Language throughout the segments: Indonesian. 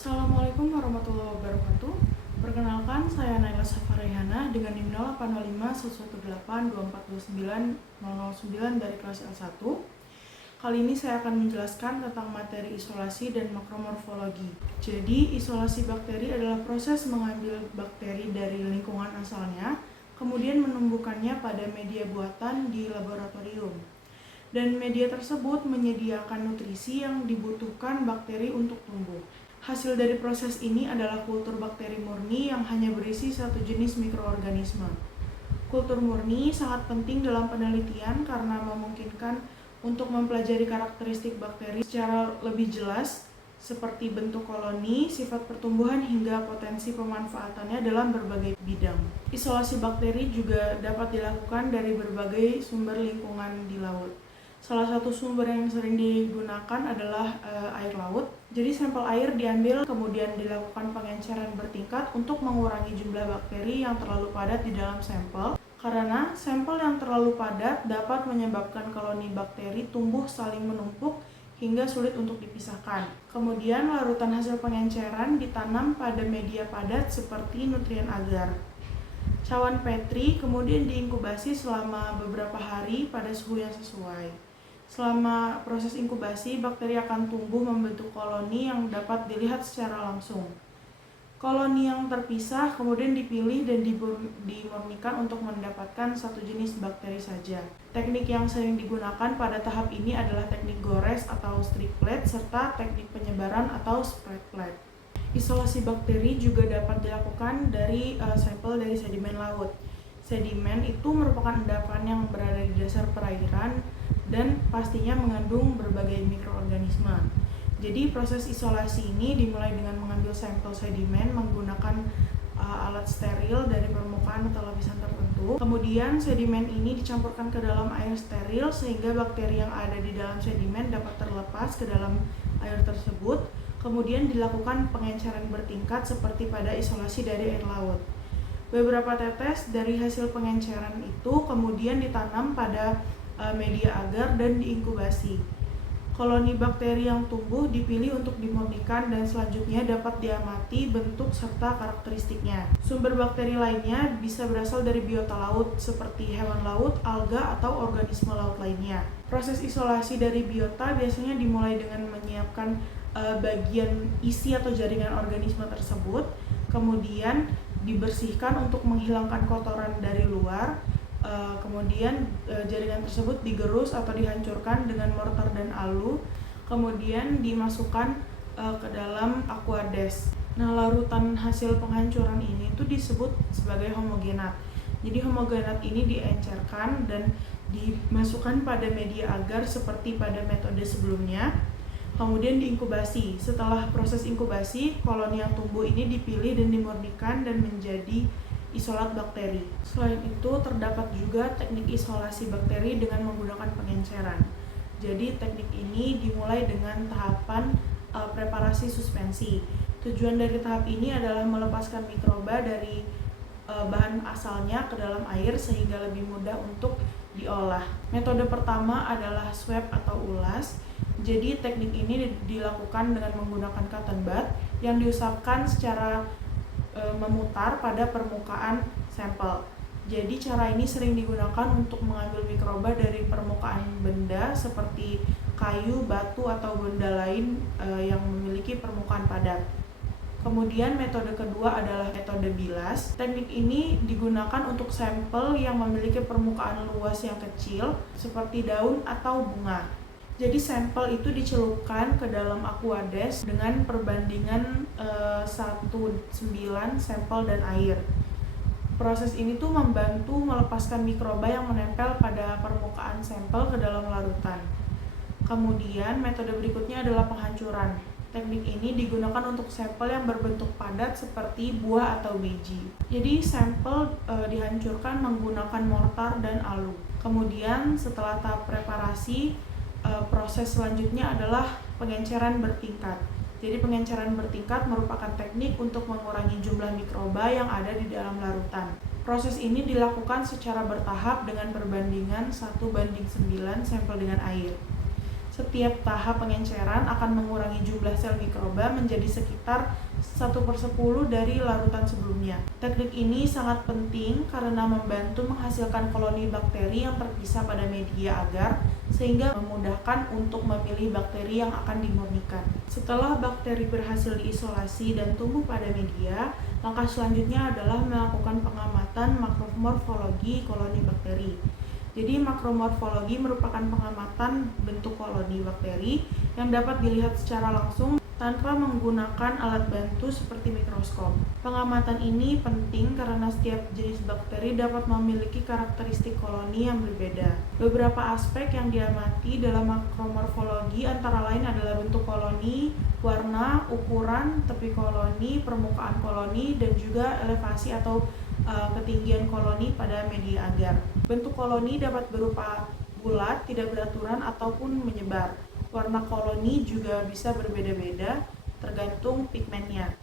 Assalamualaikum warahmatullahi wabarakatuh. Perkenalkan, saya Naila Safarehana dengan NIM 085118242909 dari kelas L1. Kali ini saya akan menjelaskan tentang materi isolasi dan makromorfologi. Jadi, isolasi bakteri adalah proses mengambil bakteri dari lingkungan asalnya, kemudian menumbuhkannya pada media buatan di laboratorium. Dan media tersebut menyediakan nutrisi yang dibutuhkan bakteri untuk tumbuh. Hasil dari proses ini adalah kultur bakteri murni yang hanya berisi satu jenis mikroorganisme. Kultur murni sangat penting dalam penelitian karena memungkinkan untuk mempelajari karakteristik bakteri secara lebih jelas, seperti bentuk koloni, sifat pertumbuhan, hingga potensi pemanfaatannya dalam berbagai bidang. Isolasi bakteri juga dapat dilakukan dari berbagai sumber lingkungan di laut. Salah satu sumber yang sering digunakan adalah air laut. Jadi sampel air diambil kemudian dilakukan pengenceran bertingkat untuk mengurangi jumlah bakteri yang terlalu padat di dalam sampel. Karena sampel yang terlalu padat dapat menyebabkan koloni bakteri tumbuh saling menumpuk hingga sulit untuk dipisahkan. Kemudian larutan hasil pengenceran ditanam pada media padat seperti nutrien agar. Cawan Petri kemudian diinkubasi selama beberapa hari pada suhu yang sesuai. Selama proses inkubasi, bakteri akan tumbuh membentuk koloni yang dapat dilihat secara langsung. Koloni yang terpisah kemudian dipilih dan dimurnikan untuk mendapatkan satu jenis bakteri saja. Teknik yang sering digunakan pada tahap ini adalah teknik gores atau strip plate serta teknik penyebaran atau spread plate. Isolasi bakteri juga dapat dilakukan dari sampel dari sedimen laut. Sedimen itu merupakan endapan yang berada di dasar perairan dan pastinya mengandung berbagai mikroorganisme. Jadi proses isolasi ini dimulai dengan mengambil sampel sedimen menggunakan alat steril dari permukaan atau lapisan tertentu. Kemudian sedimen ini dicampurkan ke dalam air steril sehingga bakteri yang ada di dalam sedimen dapat terlepas ke dalam air tersebut. Kemudian dilakukan pengenceran bertingkat seperti pada isolasi dari air laut. Beberapa tetes dari hasil pengenceran itu kemudian ditanam pada media agar dan diinkubasi. Koloni bakteri yang tumbuh dipilih untuk dimurnikan dan selanjutnya dapat diamati bentuk serta karakteristiknya. Sumber bakteri lainnya bisa berasal dari biota laut seperti hewan laut, alga, atau organisme laut lainnya. Proses isolasi dari biota biasanya dimulai dengan menyiapkan bagian isi atau jaringan organisme tersebut, kemudian dibersihkan untuk menghilangkan kotoran dari luar. Kemudian jaringan tersebut digerus atau dihancurkan dengan mortar dan alu, kemudian dimasukkan ke dalam aquades. Nah, larutan hasil penghancuran ini itu disebut sebagai homogenat. Jadi homogenat ini diencerkan dan dimasukkan pada media agar seperti pada metode sebelumnya. Kemudian diinkubasi. Setelah proses inkubasi, koloni yang tumbuh ini dipilih dan dimurnikan dan menjadi isolat bakteri. Selain itu, terdapat juga teknik isolasi bakteri dengan menggunakan pengenceran. Jadi, teknik ini dimulai dengan tahapan preparasi suspensi. Tujuan dari tahap ini adalah melepaskan mikroba dari bahan asalnya ke dalam air sehingga lebih mudah untuk diolah. Metode pertama adalah swab atau ulas. Jadi, teknik ini dilakukan dengan menggunakan cotton bud yang diusapkan secara memutar pada permukaan sampel. Jadi cara ini sering digunakan untuk mengambil mikroba dari permukaan benda seperti kayu, batu, atau benda lain yang memiliki permukaan padat. Kemudian metode kedua adalah metode bilas. Teknik ini digunakan untuk sampel yang memiliki permukaan luas yang kecil seperti daun atau bunga. Jadi sampel itu dicelupkan ke dalam aquades dengan perbandingan 1:9 sampel dan air. Proses ini tuh membantu melepaskan mikroba yang menempel pada permukaan sampel ke dalam larutan. Kemudian metode berikutnya adalah penghancuran. Teknik ini digunakan untuk sampel yang berbentuk padat seperti buah atau biji. Jadi sampel dihancurkan menggunakan mortar dan alu. Kemudian setelah tahap preparasi, proses selanjutnya adalah pengenceran bertingkat. Jadi pengenceran bertingkat merupakan teknik untuk mengurangi jumlah mikroba yang ada di dalam larutan. Proses ini dilakukan secara bertahap dengan perbandingan 1:9 sampel dengan air. Setiap tahap pengenceran akan mengurangi jumlah sel mikroba menjadi sekitar 1/10 dari larutan sebelumnya. Teknik ini sangat penting karena membantu menghasilkan koloni bakteri yang terpisah pada media agar sehingga memudahkan untuk memilih bakteri yang akan dimurnikan. Setelah bakteri berhasil diisolasi dan tumbuh pada media, langkah selanjutnya adalah melakukan pengamatan makromorfologi koloni bakteri. Jadi makromorfologi merupakan pengamatan bentuk koloni bakteri yang dapat dilihat secara langsung tanpa menggunakan alat bantu seperti mikroskop. Pengamatan ini penting karena setiap jenis bakteri dapat memiliki karakteristik koloni yang berbeda. Beberapa aspek yang diamati dalam makromorfologi antara lain adalah bentuk koloni, warna, ukuran, tepi koloni, permukaan koloni, dan juga elevasi atau ketinggian koloni pada media agar. Bentuk koloni dapat berupa bulat, tidak beraturan, ataupun menyebar. Warna koloni juga bisa berbeda-beda tergantung pigmennya.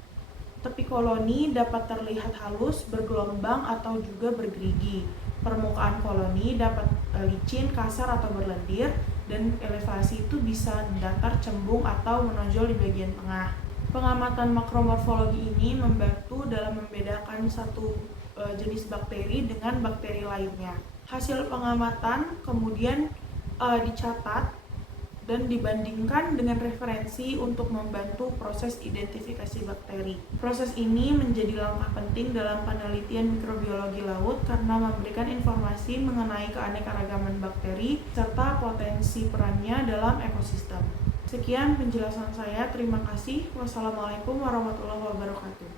Tepi koloni dapat terlihat halus, bergelombang, atau juga bergerigi. Permukaan koloni dapat licin, kasar, atau berlendir, dan elevasi itu bisa datar, cembung, atau menonjol di bagian tengah. Pengamatan makromorfologi ini membantu dalam membedakan satu jenis bakteri dengan bakteri lainnya. Hasil pengamatan kemudian dicatat dan dibandingkan dengan referensi untuk membantu proses identifikasi bakteri. Proses ini menjadi langkah penting dalam penelitian mikrobiologi laut karena memberikan informasi mengenai keanekaragaman bakteri serta potensi perannya dalam ekosistem. Sekian penjelasan saya, terima kasih. Wassalamualaikum warahmatullahi wabarakatuh.